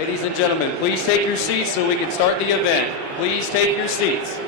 Ladies and gentlemen, please take your seats so we can start the event. Please take your seats.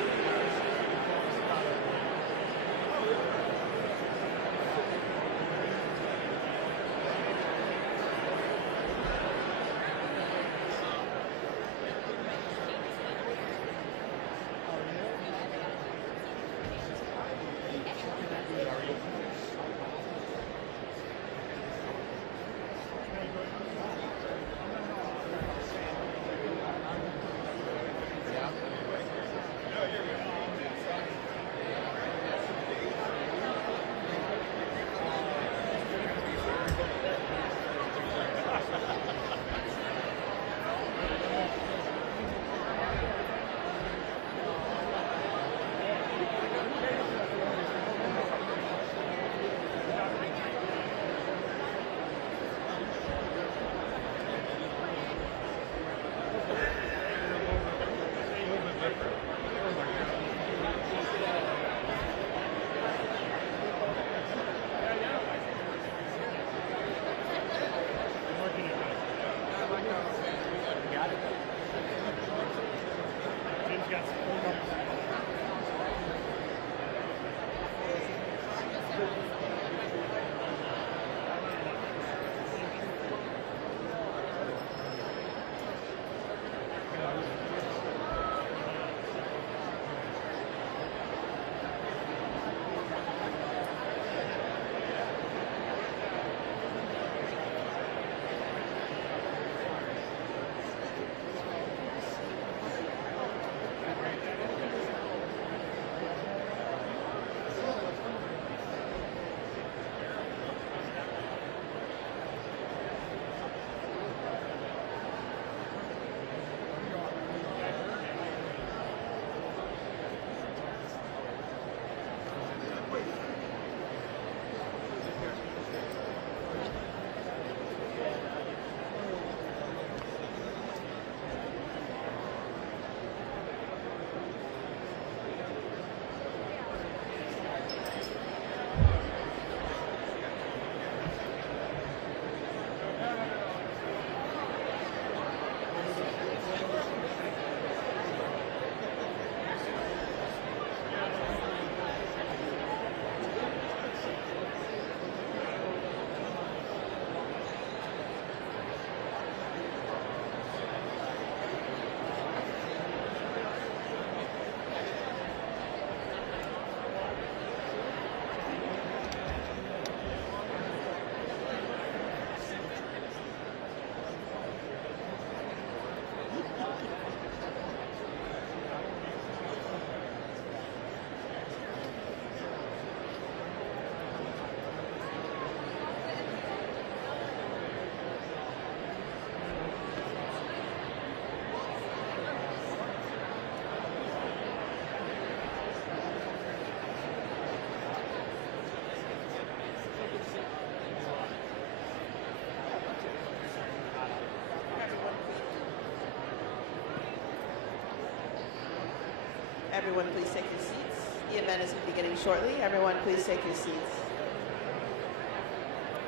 Everyone, please take your seats. The event is beginning shortly. Everyone, please take your seats.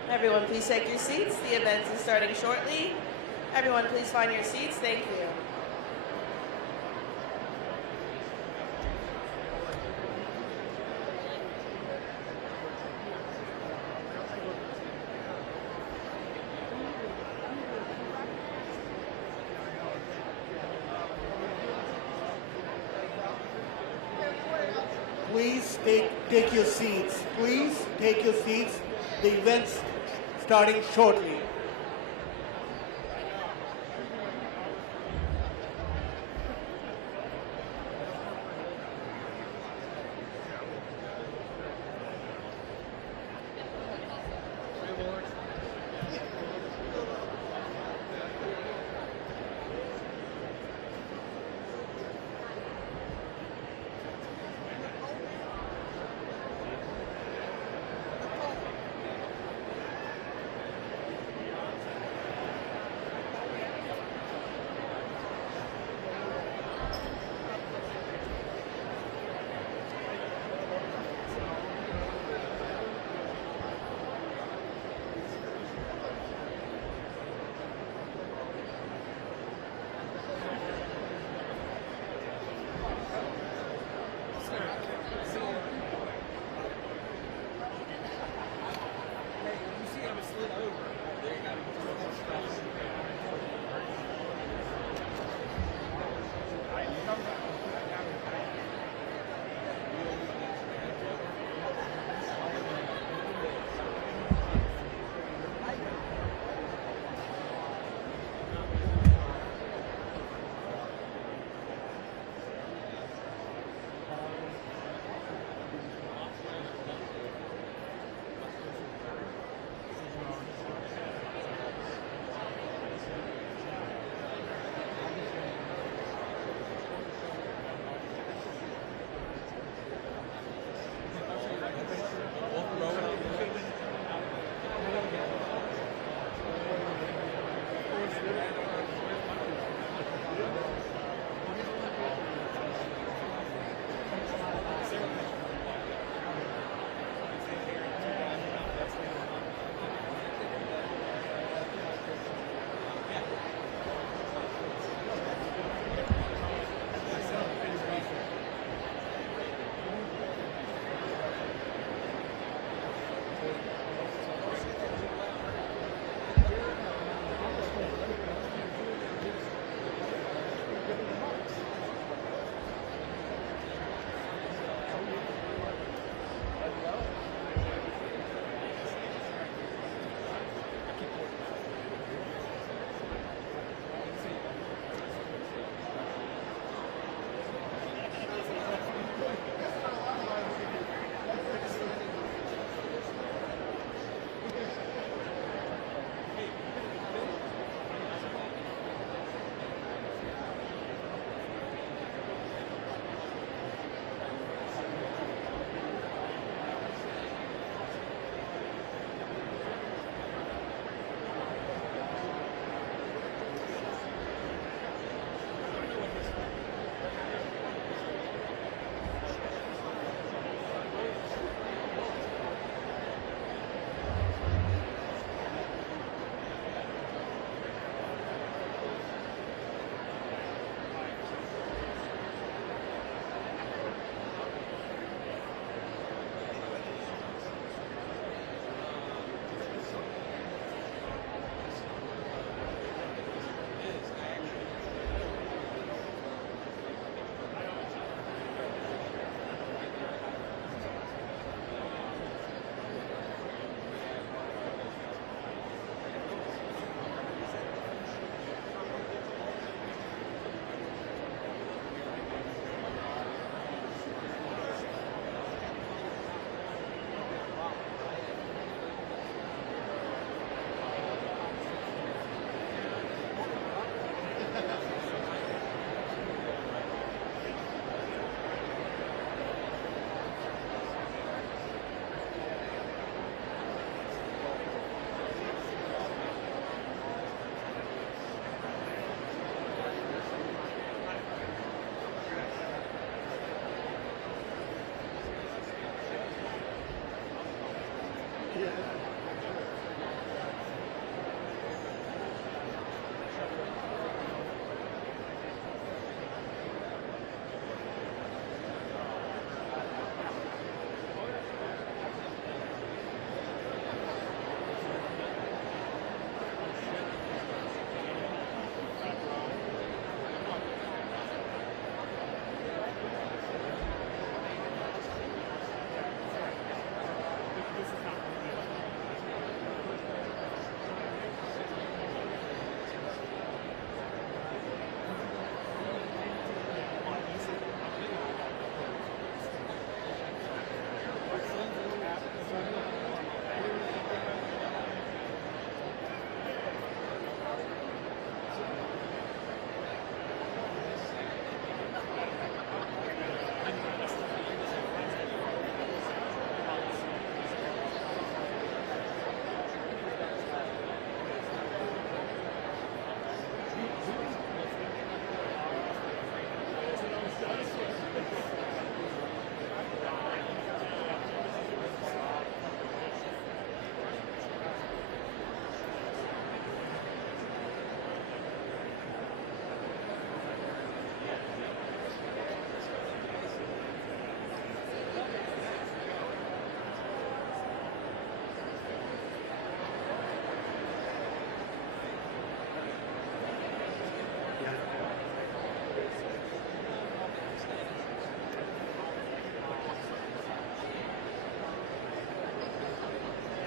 Everyone, please take your seats. The event is starting shortly. Everyone, please find your seats. Thank you. Please take your seats. Please take your seats. The event's starting shortly.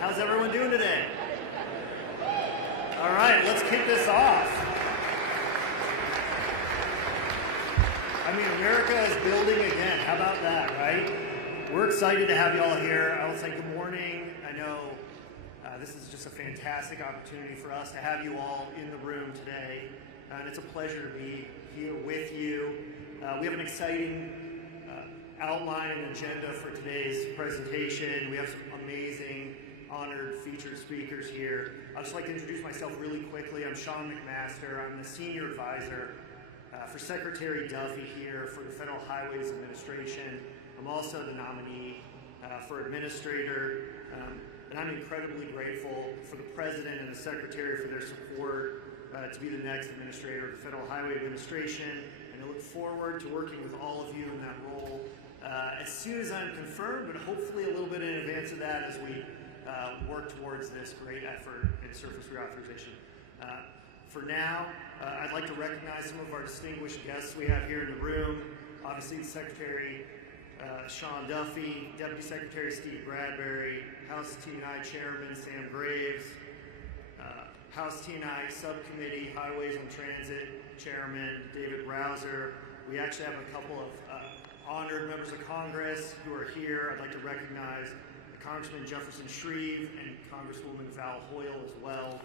How's everyone doing today? All right, let's kick this off. I mean, America is building again. How about that, right? We're excited to have you all here. I will say good morning. I know this is just a fantastic opportunity for us to have you all in the room today. And it's a pleasure to be here with you. We have an exciting outline and agenda for today's presentation. We have some amazing, honored featured speakers here. I'd just like to introduce myself really quickly. I'm Sean McMaster. I'm the Senior Advisor for Secretary Duffy here for the Federal Highways Administration. I'm also the nominee for Administrator, and I'm incredibly grateful for the President and the Secretary for their support to be the next Administrator of the Federal Highway Administration, and I look forward to working with all of you in that role as soon as I'm confirmed, but hopefully a little bit in advance of that as we work towards this great effort in surface reauthorization. For now, I'd like to recognize some of our distinguished guests we have here in the room. Obviously, Secretary Sean Duffy, Deputy Secretary Steve Bradbury, House T&I Chairman Sam Graves, House T&I Subcommittee Highways and Transit Chairman David Rouser. We actually have a couple of honored members of Congress who are here. I'd like to recognize Congressman Jefferson Shreve and Congresswoman Val Hoyle as well.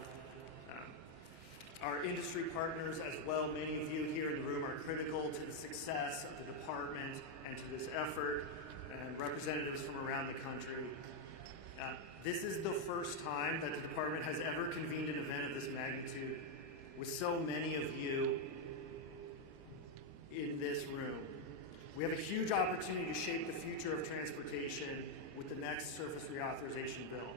Our industry partners as well, many of you here in the room are critical to the success of the department and to this effort, and representatives from around the country. This is the first time that the department has ever convened an event of this magnitude with so many of you in this room. We have a huge opportunity to shape the future of transportation with the next surface reauthorization bill.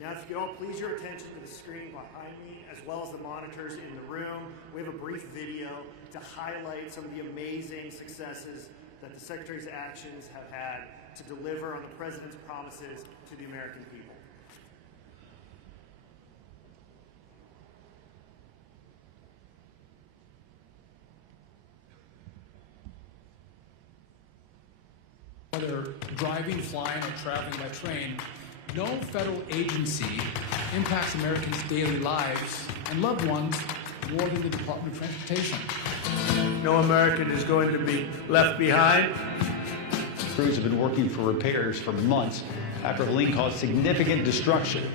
Now, if you could all please your attention to the screen behind me, as well as the monitors in the room. We have a brief video to highlight some of the amazing successes that the Secretary's actions have had to deliver on the President's promises to the American people. Whether driving, flying, or traveling by train, no federal agency impacts Americans' daily lives and loved ones more than the Department of Transportation. No American is going to be left behind. Crews have been working for repairs for months after Helene caused significant destruction.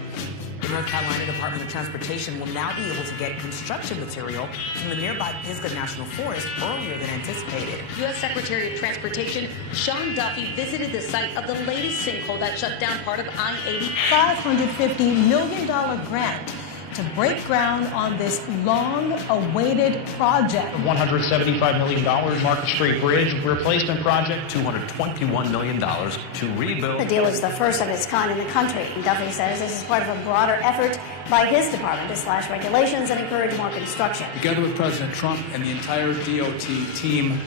The North Carolina Department of Transportation will now be able to get construction material from the nearby Pisgah National Forest earlier than anticipated. U.S. Secretary of Transportation Sean Duffy visited the site of the latest sinkhole that shut down part of I-80. $550 million grant to break ground on this long-awaited project. $175 million Market Street Bridge replacement project, $221 million to rebuild. The deal is the first of its kind in the country. Duffy says this is part of a broader effort by his department to slash regulations and encourage more construction. Together with President Trump and the entire DOT team,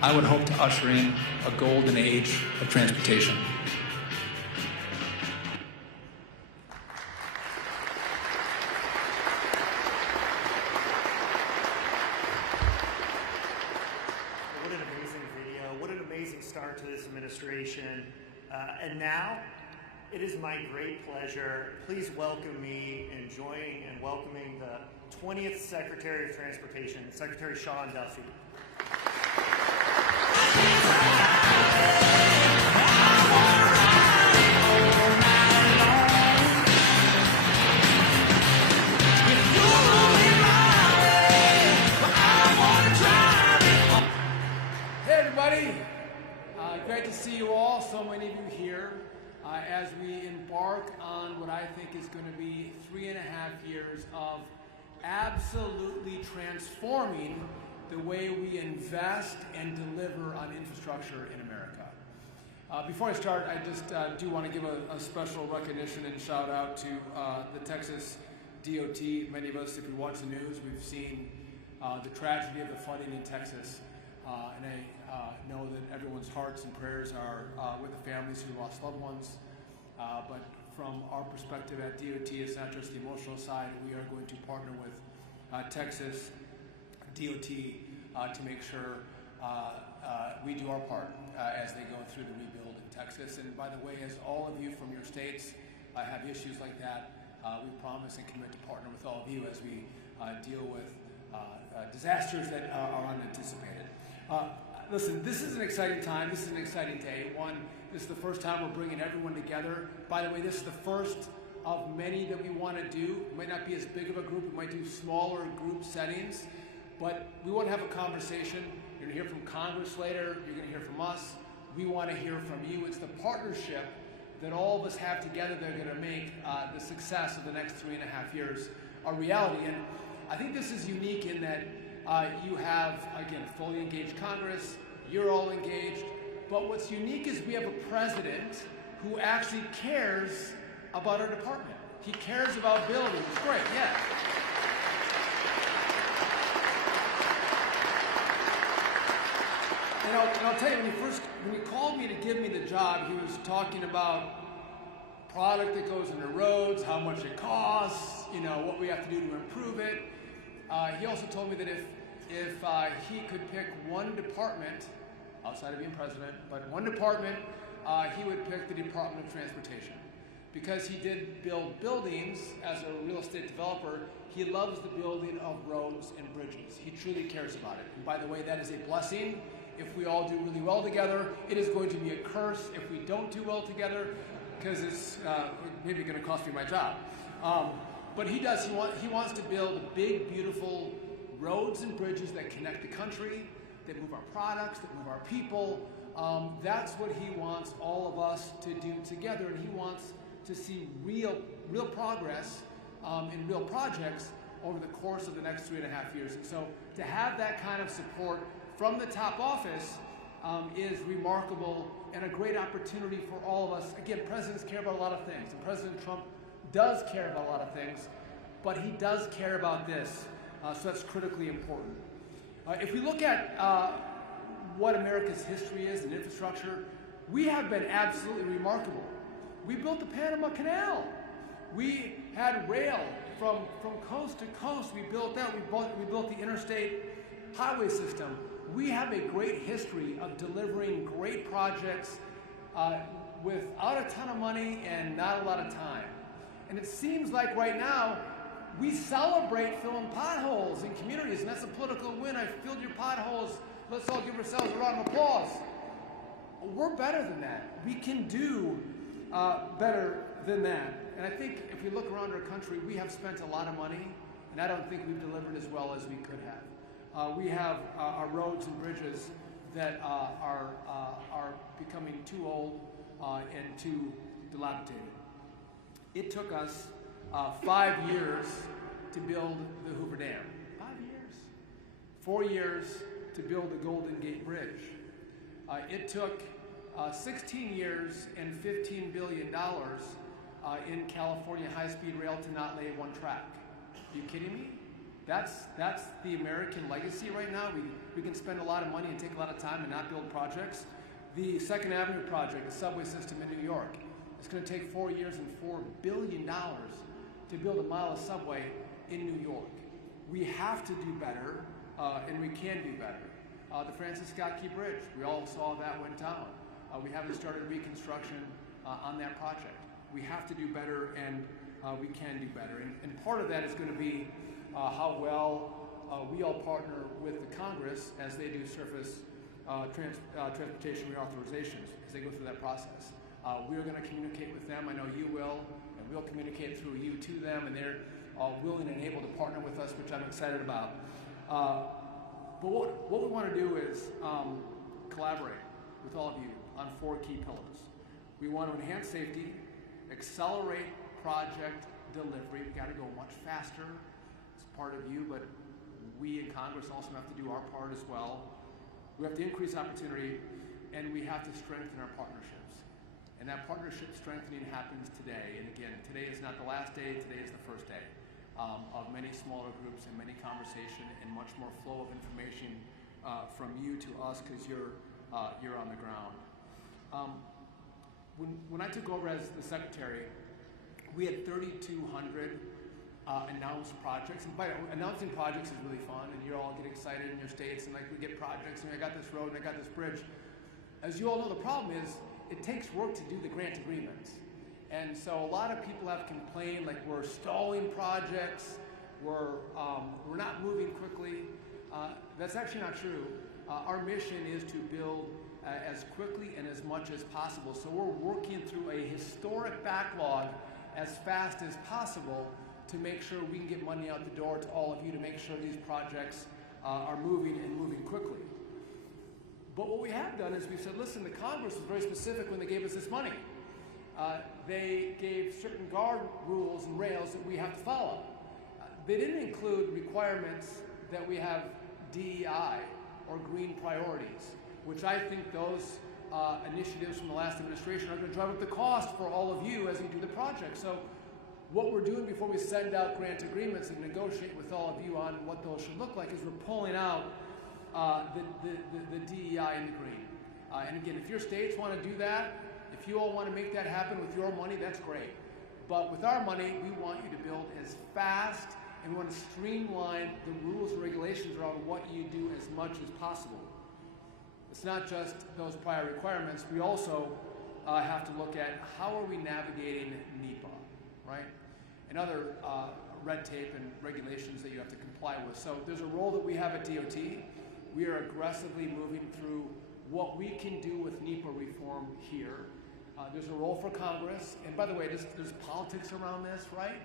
I would hope to usher in a golden age of transportation. Start to this administration. And now, it is my great pleasure. Please welcome me in joining and welcoming the 20th Secretary of Transportation, Secretary Sean Duffy. Hey everybody! Great to see you all, so many of you here, as we embark on what I think is going to be 3.5 years of absolutely transforming the way we invest and deliver on infrastructure in America. Before I start, I just do want to give a special recognition and shout out to the Texas DOT. Many of us, if we watch the news, we've seen the tragedy of the flooding in Texas. And I know that everyone's hearts and prayers are with the families who lost loved ones. But from our perspective at DOT, it's not just the emotional side. We are going to partner with Texas DOT to make sure we do our part as they go through the rebuild in Texas. And by the way, as all of you from your states have issues like that, we promise and commit to partner with all of you as we deal with disasters that are unanticipated. Listen, this is an exciting time. This is an exciting day. One, this is the first time we're bringing everyone together. By the way, this is the first of many that we want to do. It might not be as big of a group. We might do smaller group settings. But we want to have a conversation. You're going to hear from Congress later. You're going to hear from us. We want to hear from you. It's the partnership that all of us have together that are going to make the success of the next 3.5 years a reality. And I think this is unique in that you have, again, fully engaged Congress. You're all engaged. But what's unique is we have a president who actually cares about our department. He cares about buildings. Great, yeah. And I'll tell you, when he called me to give me the job, he was talking about product that goes into roads, how much it costs, what we have to do to improve it. He also told me that if he could pick one department, outside of being president, but one department, he would pick the Department of Transportation. Because he did build buildings as a real estate developer, he loves the building of roads and bridges. He truly cares about it. And by the way, that is a blessing if we all do really well together. It is going to be a curse if we don't do well together, because it's maybe going to cost me my job. But he does. He wants to build big, beautiful roads and bridges that connect the country, that move our products, that move our people. That's what he wants all of us to do together, and he wants to see real progress in real projects over the course of the next 3.5 years. And so to have that kind of support from the top office is remarkable and a great opportunity for all of us. Again, presidents care about a lot of things, and President Trump does care about a lot of things, but he does care about this, so that's critically important. If we look at what America's history is and infrastructure, we have been absolutely remarkable. We built the Panama Canal. We had rail from coast to coast. We built that. We built the interstate highway system. We have a great history of delivering great projects without a ton of money and not a lot of time. And it seems like right now we celebrate filling potholes in communities, and that's a political win. I filled your potholes. Let's all give ourselves a round of applause. We're better than that. We can do better than that. And I think if we look around our country, we have spent a lot of money, and I don't think we've delivered as well as we could have. We have our roads and bridges that are becoming too old and too dilapidated. It took us 5 years to build the Hoover Dam. 5 years. 4 years to build the Golden Gate Bridge. It took 16 years and $15 billion in California high-speed rail to not lay one track. Are you kidding me? That's the American legacy right now. We can spend a lot of money and take a lot of time and not build projects. The Second Avenue project, the subway system in New York, it's going to take 4 years and $4 billion to build a mile of subway in New York. We have to do better, and we can do better. The Francis Scott Key Bridge, we all saw that went down. We haven't started reconstruction on that project. We have to do better, and we can do better. And part of that is going to be how well we all partner with the Congress as they do surface transportation reauthorizations, as they go through that process. We're going to communicate with them. I know you will, and we'll communicate through you to them, and they're willing and able to partner with us, which I'm excited about. But what we want to do is collaborate with all of you on 4 key pillars. We want to enhance safety, accelerate project delivery. We've got to go much faster. It's part of you, but we in Congress also have to do our part as well. We have to increase opportunity, and we have to strengthen our partnerships. And that partnership strengthening happens today. And again, today is not the last day, today is the first day of many smaller groups and many conversation and much more flow of information from you to us, because you're on the ground. When I took over as the secretary, we had 3,200 announced projects. And by the way, announcing projects is really fun, and you all get excited in your states, and like we get projects, and I got this road, and I got this bridge. As you all know, the problem is it takes work to do the grant agreements. And so a lot of people have complained like we're stalling projects, we're not moving quickly. That's actually not true. Our mission is to build as quickly and as much as possible. So we're working through a historic backlog as fast as possible to make sure we can get money out the door to all of you to make sure these projects are moving and moving quickly. But what we have done is we've said, listen, the Congress was very specific when they gave us this money. They gave certain guard rules and rails that we have to follow. They didn't include requirements that we have DEI or green priorities, which I think those initiatives from the last administration are going to drive up the cost for all of you as you do the project. So what we're doing before we send out grant agreements and negotiate with all of you on what those should look like is we're pulling out the DEI and the green. And again, if your states want to do that, if you all want to make that happen with your money, that's great. But with our money, we want you to build as fast, and we want to streamline the rules and regulations around what you do as much as possible. It's not just those prior requirements. We also have to look at how are we navigating NEPA, right? And other red tape and regulations that you have to comply with. So there's a role that we have at DOT. We are aggressively moving through what we can do with NEPA reform here. There's a role for Congress. And by the way, there's politics around this, right?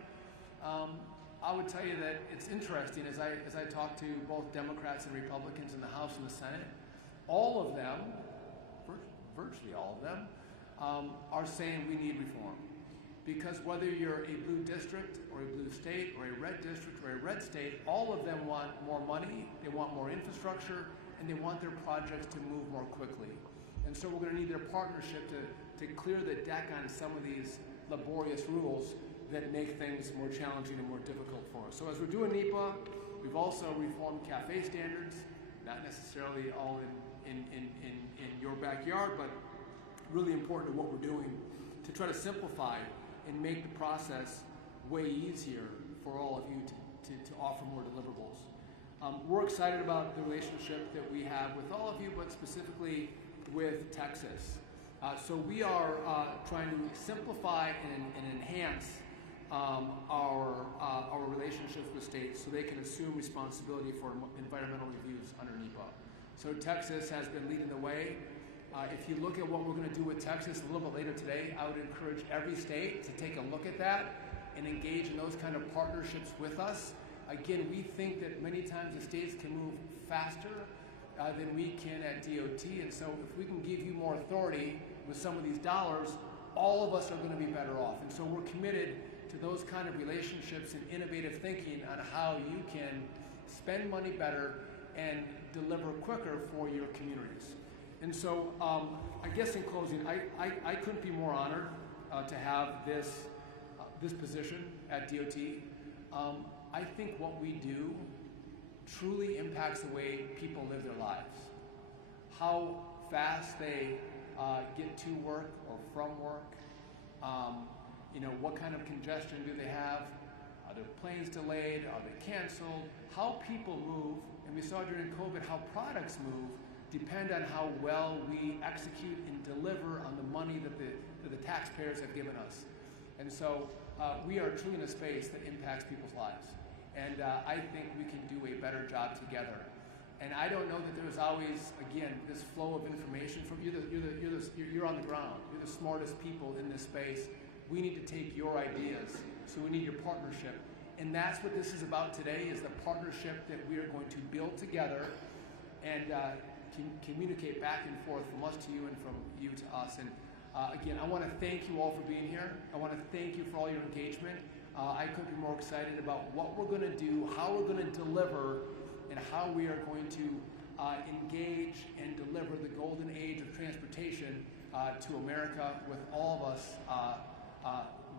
I would tell you that it's interesting as I talk to both Democrats and Republicans in the House and the Senate, all of them, virtually all of them, are saying we need reform. Because whether you're a blue district or a blue state or a red district or a red state, all of them want more money, they want more infrastructure, and they want their projects to move more quickly. And so we're going to need their partnership to clear the deck on some of these laborious rules that make things more challenging and more difficult for us. So as we're doing NEPA, we've also reformed CAFE standards, not necessarily all in your backyard, but really important to what we're doing to try to simplify and make the process way easier for all of you to offer more deliverables. We're excited about the relationship that we have with all of you, but specifically with Texas. So we are trying to simplify and enhance our relationships with states so they can assume responsibility for environmental reviews under NEPA. So Texas has been leading the way. If you look at what we're going to do with Texas a little bit later today, I would encourage every state to take a look at that and engage in those kind of partnerships with us. Again, we think that many times the states can move faster than we can at DOT, and so if we can give you more authority with some of these dollars, all of us are going to be better off. And so we're committed to those kind of relationships and innovative thinking on how you can spend money better and deliver quicker for your communities. And so I guess in closing, I couldn't be more honored to have this position at DOT. I think what we do truly impacts the way people live their lives. How fast they get to work or from work, what kind of congestion do they have? Are their planes delayed? Are they canceled? How people move, and we saw during COVID how products move, depend on how well we execute and deliver on the money that the taxpayers have given us. And so we are truly in a space that impacts people's lives. And I think we can do a better job together. And I don't know that there's always, again, this flow of information from you. You're on the ground. You're the smartest people in this space. We need to take your ideas, so we need your partnership. And that's what this is about today, is the partnership that we are going to build together and communicate back and forth from us to you and from you to us. And again, I want to thank you all for being here. I want to thank you for all your engagement. I couldn't be more excited about what we're going to do, how we're going to deliver, and how we are going to engage and deliver the golden age of transportation to America with all of us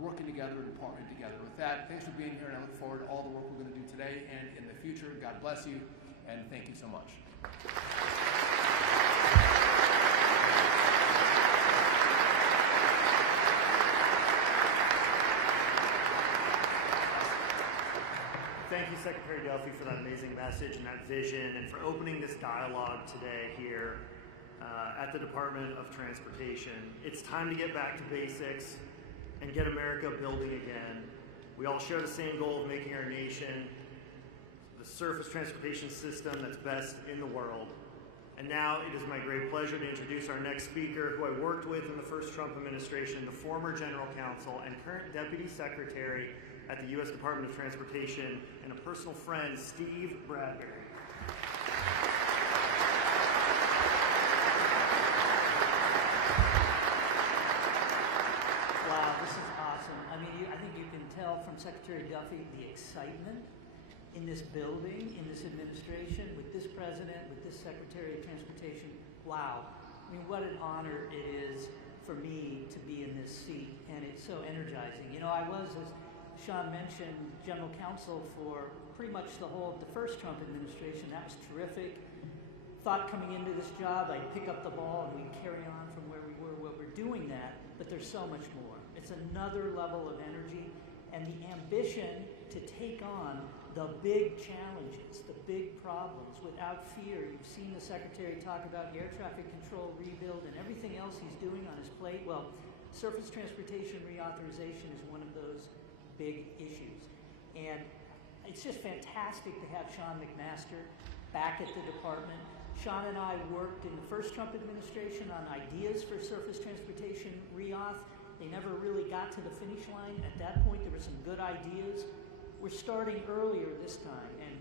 working together and partnering together. With that, thanks for being here, and I look forward to all the work we're going to do today and in the future. God bless you, and thank you so much. Thank you, Secretary Duffy, for that amazing message and that vision, and for opening this dialogue today here at the Department of Transportation. It's time to get back to basics. and get America building again. We all share the same goal of making our nation the surface transportation system that's best in the world. And now it is my great pleasure to introduce our next speaker, who I worked with in the first Trump administration, the former General Counsel and current Deputy Secretary at the U.S. Department of Transportation, and a personal friend, Steve Bradbury. Wow, this is awesome. I mean, I think you can tell from Secretary Duffy the excitement in this building, in this administration, with this president, with this Secretary of Transportation. Wow. I mean, what an honor it is for me to be in this seat, and it's so energizing. You know, I was, as Sean mentioned, General Counsel for pretty much the whole of the first Trump administration. That was terrific. Thought coming into this job I'd pick up the ball and we'd carry on from where we were. Well, we're doing that, but there's so much more. It's another level of energy and the ambition to take on the big challenges, the big problems without fear. You've seen the Secretary talk about air traffic control rebuild and everything else he's doing on his plate. Well, surface transportation reauthorization is one of those big issues. And it's just fantastic to have Sean McMaster back at the department. Sean and I worked in the first Trump administration on ideas for surface transportation reauth. They never really got to the finish line. At that point, there were some good ideas. We're starting earlier this time, and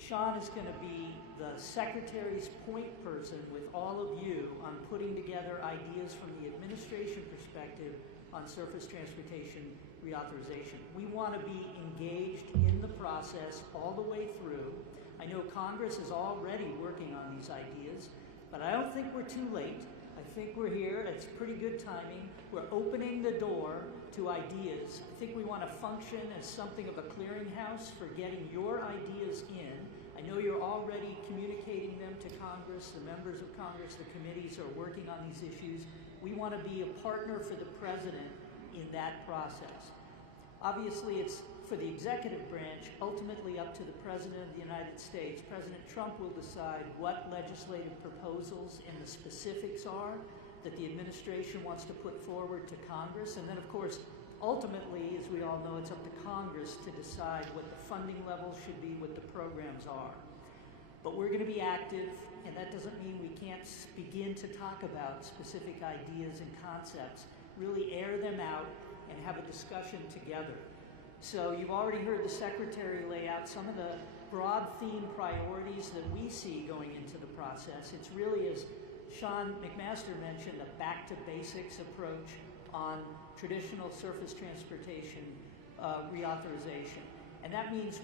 Sean is going to be the Secretary's point person with all of you on putting together ideas from the administration perspective on surface transportation reauthorization. We want to be engaged in the process all the way through. I know Congress is already working on these ideas, but I don't think we're too late. I think we're here. It's pretty good timing. We're opening the door to ideas. I think we want to function as something of a clearinghouse for getting your ideas in. I know you're already communicating them to Congress. The members of Congress, the committees are working on these issues. We want to be a partner for the president in that process. Obviously, it's for the executive branch, ultimately up to the President of the United States. President Trump will decide what legislative proposals and the specifics are that the administration wants to put forward to Congress. And then, of course, ultimately, as we all know, it's up to Congress to decide what the funding levels should be, what the programs are. But we're going to be active, and that doesn't mean we can't begin to talk about specific ideas and concepts, really air them out and have a discussion together. So you've already heard the Secretary lay out some of the broad theme priorities that we see going into the process. It's really, as Sean McMaster mentioned, a back-to-basics approach on traditional surface transportation reauthorization. And that means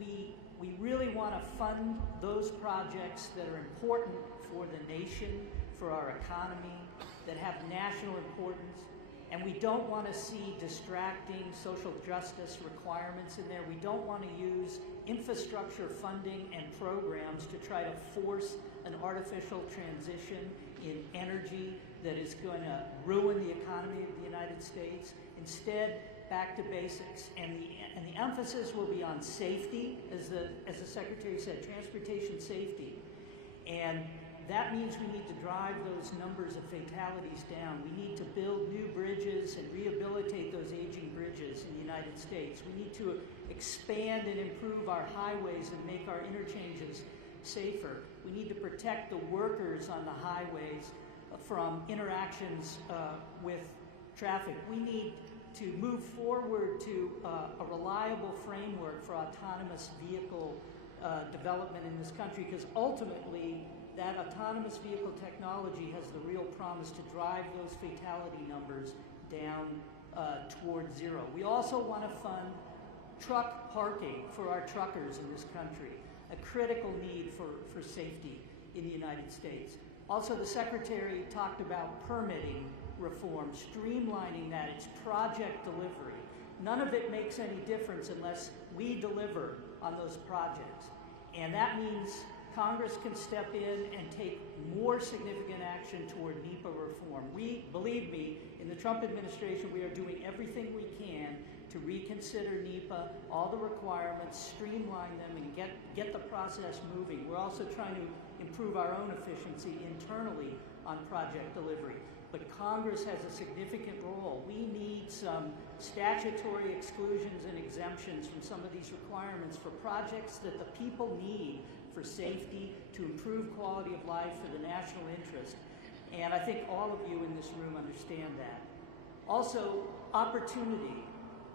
we really want to fund those projects that are important for the nation, for our economy, that have national importance. And we don't want to see distracting social justice requirements in there. We don't want to use infrastructure funding and programs to try to force an artificial transition in energy that is going to ruin the economy of the United States. Instead, back to basics. And the emphasis will be on safety, as the Secretary said, transportation safety. And that means we need to drive those numbers of fatalities down. We need to build new bridges and rehabilitate those aging bridges in the United States. We need to expand and improve our highways and make our interchanges safer. We need to protect the workers on the highways from interactions with traffic. We need to move forward to a reliable framework for autonomous vehicle development in this country, because ultimately that autonomous vehicle technology has the real promise to drive those fatality numbers down towards zero. We also want to fund truck parking for our truckers in this country, a critical need for safety in the United States. Also, the Secretary talked about permitting reform, streamlining that. It's project delivery. None of it makes any difference unless we deliver on those projects. And that means Congress can step in and take more significant action toward NEPA reform. We, believe me, in the Trump administration, we are doing everything we can to reconsider NEPA, all the requirements, streamline them, and get the process moving. We're also trying to improve our own efficiency internally on project delivery. But Congress has a significant role. We need some statutory exclusions and exemptions from some of these requirements for projects that the people need for safety, to improve quality of life, for the national interest. And I think all of you in this room understand that. Also, opportunity.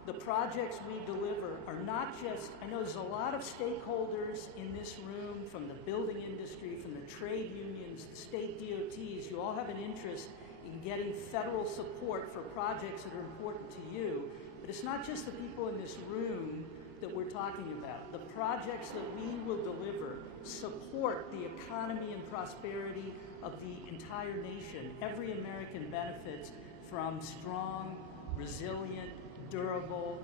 The projects we deliver are not just, I know there's a lot of stakeholders in this room, from the building industry, from the trade unions, the state DOTs, you all have an interest in getting federal support for projects that are important to you. But it's not just the people in this room that we're talking about. The projects that we will deliver support the economy and prosperity of the entire nation. Every American benefits from strong, resilient, durable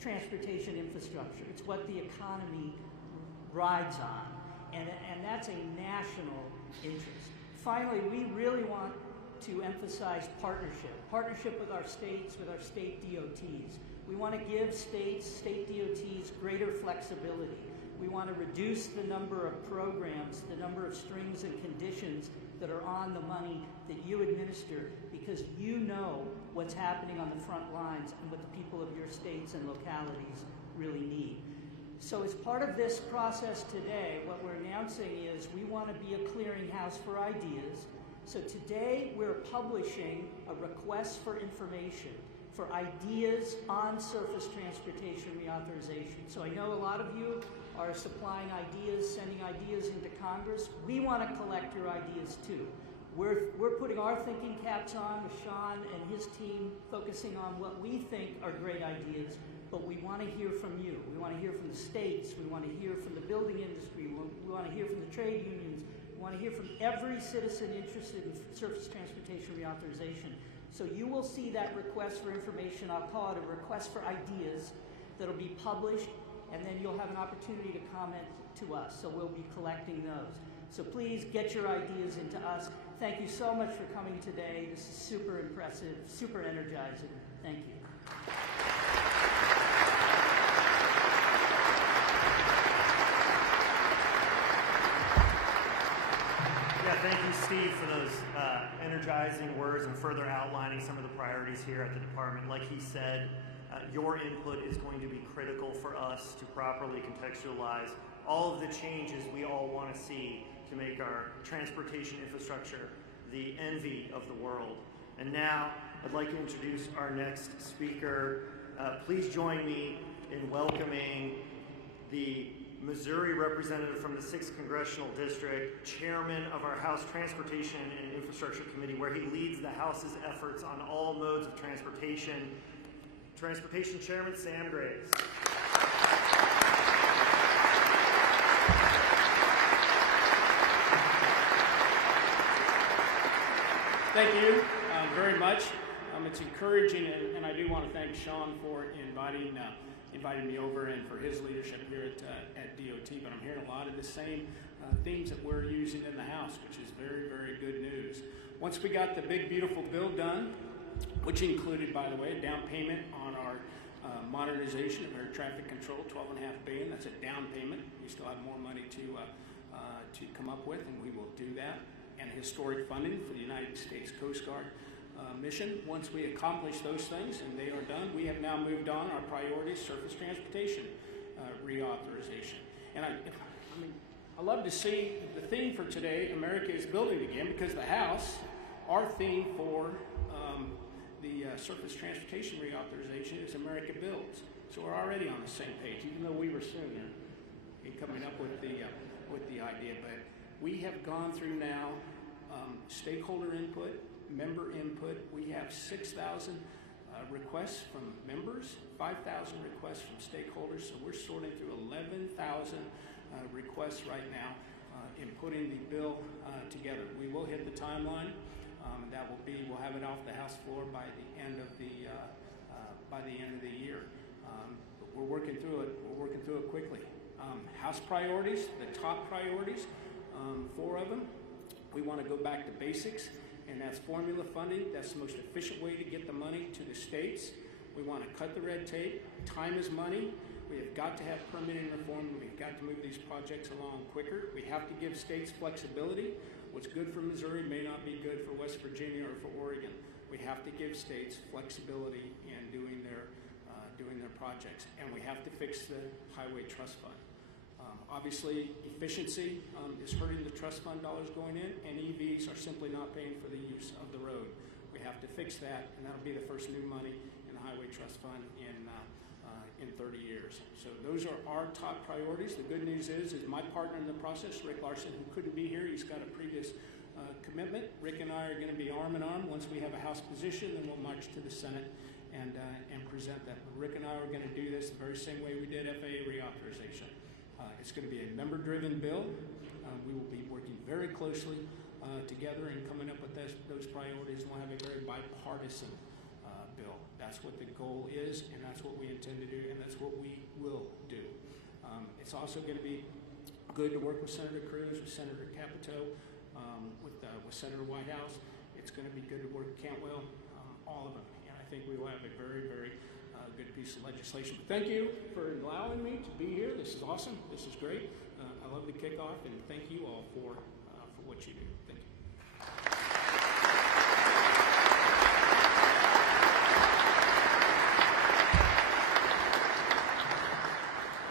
transportation infrastructure. It's what the economy rides on, and that's a national interest. Finally, we really want to emphasize partnership with our states, with our state DOTs. We want to give state DOTs greater flexibility. We want to reduce the number of programs, the number of strings and conditions that are on the money that you administer, because you know what's happening on the front lines and what the people of your states and localities really need. So as part of this process today, what we're announcing is we want to be a clearinghouse for ideas. So today we're publishing a request for information for ideas on surface transportation reauthorization. So I know a lot of you are supplying ideas, sending ideas into Congress. We want to collect your ideas too. We're putting our thinking caps on with Sean and his team, focusing on what we think are great ideas, but we want to hear from you. We want to hear from the states. We want to hear from the building industry. We want to hear from the trade unions. We want to hear from every citizen interested in surface transportation reauthorization. So you will see that request for information. I'll call it a request for ideas that'll be published, and then you'll have an opportunity to comment to us. So we'll be collecting those. So please get your ideas into us. Thank you so much for coming today. This is super impressive, super energizing. Thank you. Yeah, thank you, Steve, for those energizing words and further outlining some of the priorities here at the department. Like he said, your input is going to be critical for us to properly contextualize all of the changes we all want to see to make our transportation infrastructure the envy of the world. And now, I'd like to introduce our next speaker. Please join me in welcoming the Missouri representative from the 6th Congressional District, chairman of our House Transportation and Infrastructure Committee, where he leads the House's efforts on all modes of transportation. Transportation Chairman Sam Graves. Thank you very much. It's encouraging, and I do want to thank Sean for inviting me over and for his leadership here at DOT. But I'm hearing a lot of the same themes that we're using in the House, which is very, very good news. Once we got the big, beautiful bill done, which included, by the way, a down payment on our modernization of air traffic control, $12.5 billion. That's a down payment. We still have more money to come up with, and we will do that. And historic funding for the United States Coast Guard mission. Once we accomplish those things and they are done, we have now moved on our priorities: surface transportation reauthorization. And I love to see the theme for today, America is building again, because the House, our theme for the surface transportation reauthorization is America builds. So we're already on the same page, even though we were sooner in coming up with the idea. But we have gone through now stakeholder input, member input. We have 6,000 requests from members, 5,000 requests from stakeholders. So we're sorting through 11,000 requests right now in putting the bill together. We will hit the timeline. We'll have it off the House floor by the end of the year. But we're working through it. We're working through it quickly. House priorities, the top priorities, 4 of them. We want to go back to basics, and that's formula funding. That's the most efficient way to get the money to the states. We want to cut the red tape. Time is money. We have got to have permitting reform. We've got to move these projects along quicker. We have to give states flexibility. What's good for Missouri may not be good for West Virginia or for Oregon. We have to give states flexibility in doing their projects, and we have to fix the Highway Trust Fund. Obviously, efficiency is hurting the trust fund dollars going in, and EVs are simply not paying for the use of the road. We have to fix that, and that'll be the first new money in the Highway Trust Fund in 30 years. So those are our top priorities. The good news is my partner in the process, Rick Larson, who couldn't be here, he's got a previous commitment. Rick and I are going to be arm in arm. Once we have a House position, then we'll march to the Senate and present that. But Rick and I are going to do this the very same way we did FAA reauthorization. It's going to be a member-driven bill. We will be working very closely together and coming up with those priorities, and we'll have a very bipartisan bill. That's what the goal is, and that's what we intend to do, and that's what we will do. It's also going to be good to work with Senator Cruz, with Senator Capito, with Senator Whitehouse. It's going to be good to work with Cantwell, all of them. And I think we will have a very, very good piece of legislation. But thank you for allowing me to be here. This is awesome. This is great. I love the kickoff, and thank you all for what you do. Thank you.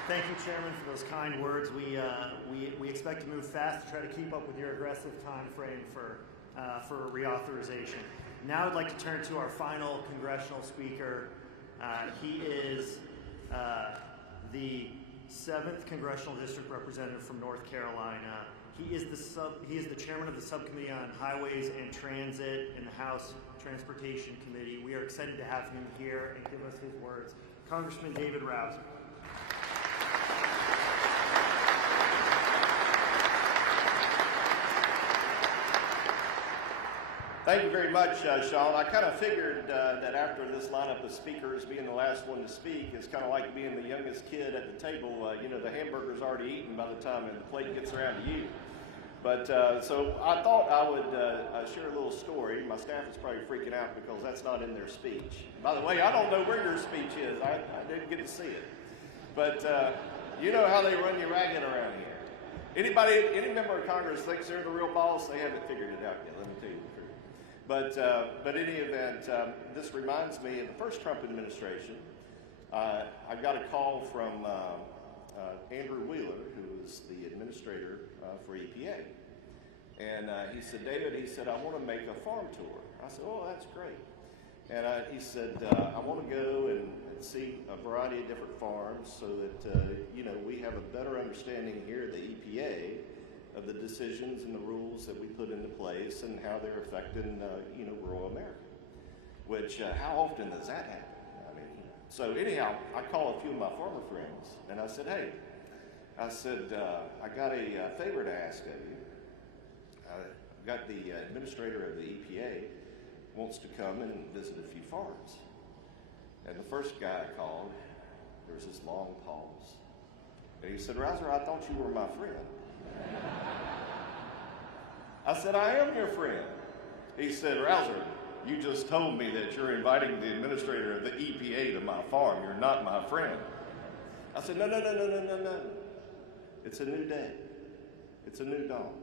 Thank you, Chairman, for those kind words. We expect to move fast to try to keep up with your aggressive time frame for reauthorization. Now I'd like to turn to our final congressional speaker. He is the 7th Congressional District Representative from North Carolina. He is the chairman of the Subcommittee on Highways and Transit in the House Transportation Committee. We are excited to have him here and give us his words. Congressman David Rouser. Thank you very much, Sean. I kind of figured that after this lineup of speakers, being the last one to speak is kind of like being the youngest kid at the table. The hamburger's already eaten by the time the plate gets around to you. But so I thought I would share a little story. My staff is probably freaking out because that's not in their speech. By the way, I don't know where your speech is. I didn't get to see it. But you know how they run you ragged around here. Any member of Congress thinks they're the real boss? They haven't figured it out yet, let me tell you the truth. But in any event, this reminds me of the first Trump administration. I got a call from Andrew Wheeler, who was the administrator for EPA. And he said, David, I want to make a farm tour. I said, oh, that's great. And he said, I want to go and see a variety of different farms so that, we have a better understanding here at the EPA of the decisions and the rules that we put into place and how they're affecting, rural America. Which, how often does that happen? So anyhow, I called a few of my farmer friends, and I said, hey, I got a favor to ask of you. I've got the administrator of the EPA wants to come and visit a few farms. And the first guy I called, there was this long pause. And he said, Rouser, I thought you were my friend. I said, I am your friend. He said, Rouser, you just told me that you're inviting the administrator of the EPA to my farm. You're not my friend. I said, no. It's a new day. It's a new dawn.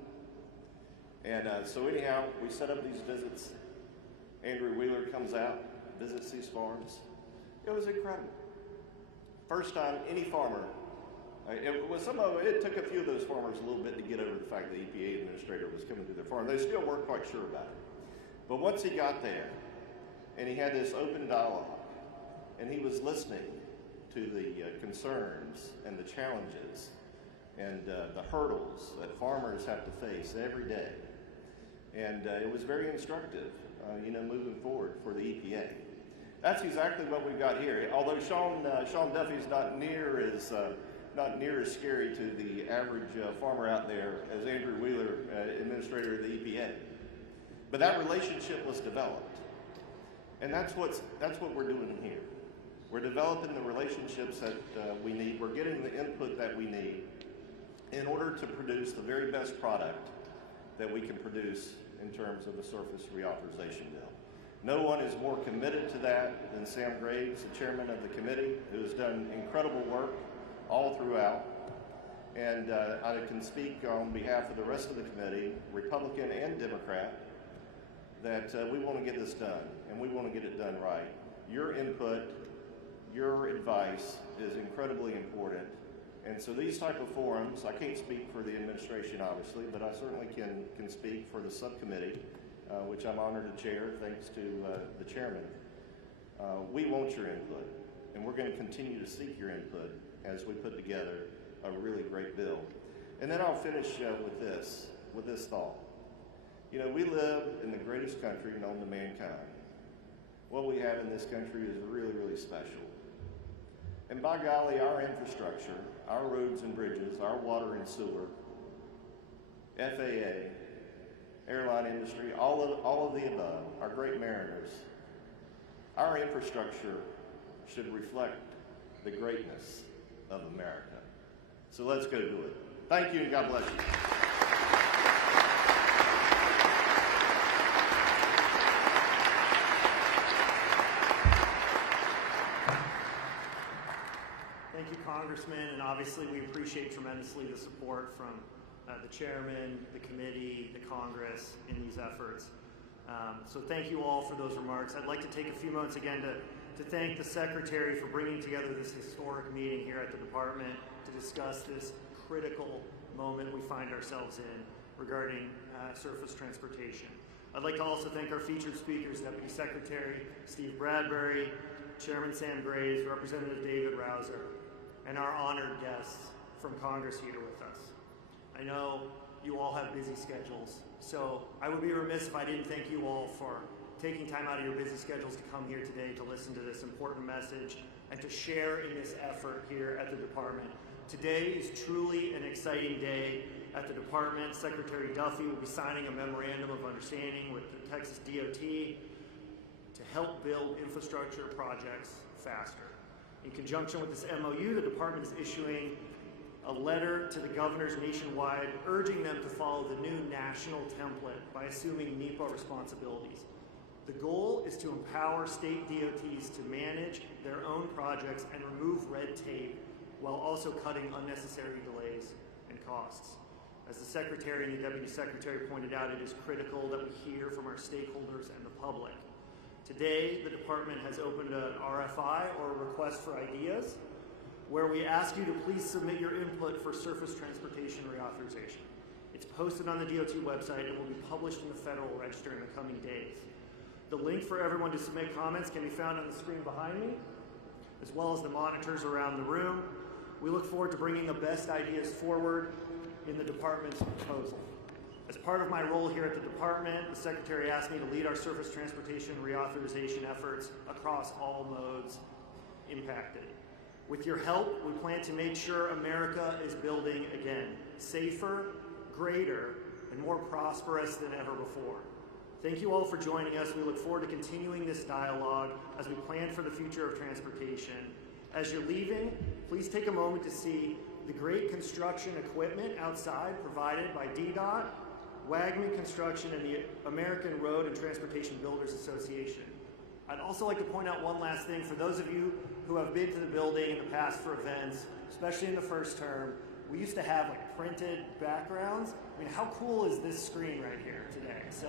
And so anyhow, we set up these visits. Andrew Wheeler comes out, visits these farms. It was incredible. First time any farmer, it took a few of those farmers a little bit to get over the fact the EPA administrator was coming to their farm. They still weren't quite sure about it. But once he got there, and he had this open dialogue, and he was listening to the concerns and the challenges and the hurdles that farmers have to face every day. And it was very instructive, moving forward for the EPA. That's exactly what we've got here. Although Sean Duffy's not near as scary to the average farmer out there as Andrew Wheeler, administrator of the EPA. But that relationship was developed. And that's what we're doing here. We're developing the relationships that we need. We're getting the input that we need in order to produce the very best product that we can produce in terms of the surface reauthorization bill. No one is more committed to that than Sam Graves, the chairman of the committee, who has done incredible work all throughout. And I can speak on behalf of the rest of the committee, Republican and Democrat, that we want to get this done, and we want to get it done right. Your input, your advice is incredibly important. And so these type of forums, I can't speak for the administration, obviously, but I certainly can speak for the subcommittee, which I'm honored to chair, thanks to the chairman. We want your input, and we're going to continue to seek your input as we put together a really great bill. And then I'll finish with this thought. You know, we live in the greatest country known to mankind. What we have in this country is really, really special. And by golly, our infrastructure, our roads and bridges, our water and sewer, FAA, airline industry, all of the above, our great mariners, our infrastructure should reflect the greatness of America. So let's go do it. Thank you, and God bless you. Thank you, Congressman, and obviously we appreciate tremendously the support from the chairman, the committee, the Congress in these efforts. So thank you all for those remarks. I'd like to take a few moments again to thank the Secretary for bringing together this historic meeting here at the Department to discuss this critical moment we find ourselves in regarding surface transportation. I'd like to also thank our featured speakers, Deputy Secretary Steve Bradbury, Chairman Sam Graves, Representative David Rouser, and our honored guests from Congress here with us. I know you all have busy schedules, so I would be remiss if I didn't thank you all for taking time out of your busy schedules to come here today to listen to this important message and to share in this effort here at the Department. Today is truly an exciting day at the Department. Secretary Duffy will be signing a memorandum of understanding with the Texas DOT to help build infrastructure projects faster. In conjunction with this MOU, the Department is issuing a letter to the governors nationwide urging them to follow the new national template by assuming NEPA responsibilities. The goal is to empower state DOTs to manage their own projects and remove red tape while also cutting unnecessary delays and costs. As the Secretary and the Deputy Secretary pointed out, it is critical that we hear from our stakeholders and the public. Today, the Department has opened an RFI, or a request for ideas, where we ask you to please submit your input for surface transportation reauthorization. It's posted on the DOT website and will be published in the Federal Register in the coming days. The link for everyone to submit comments can be found on the screen behind me, as well as the monitors around the room. We look forward to bringing the best ideas forward in the Department's proposal. As part of my role here at the Department, the Secretary asked me to lead our surface transportation reauthorization efforts across all modes impacted. With your help, we plan to make sure America is building again, safer, greater, and more prosperous than ever before. Thank you all for joining us. We look forward to continuing this dialogue as we plan for the future of transportation. As you're leaving, please take a moment to see the great construction equipment outside provided by DDOT, Wagman Construction, and the American Road and Transportation Builders Association. I'd also like to point out one last thing. For those of you who have been to the building in the past for events, especially in the first term, we used to have like printed backgrounds. I mean, how cool is this screen right here today? So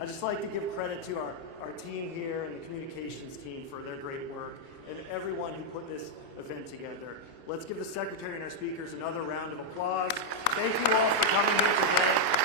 I'd just like to give credit to our team here and the communications team for their great work and everyone who put this event together. Let's give the Secretary and our speakers another round of applause. Thank you all for coming here today.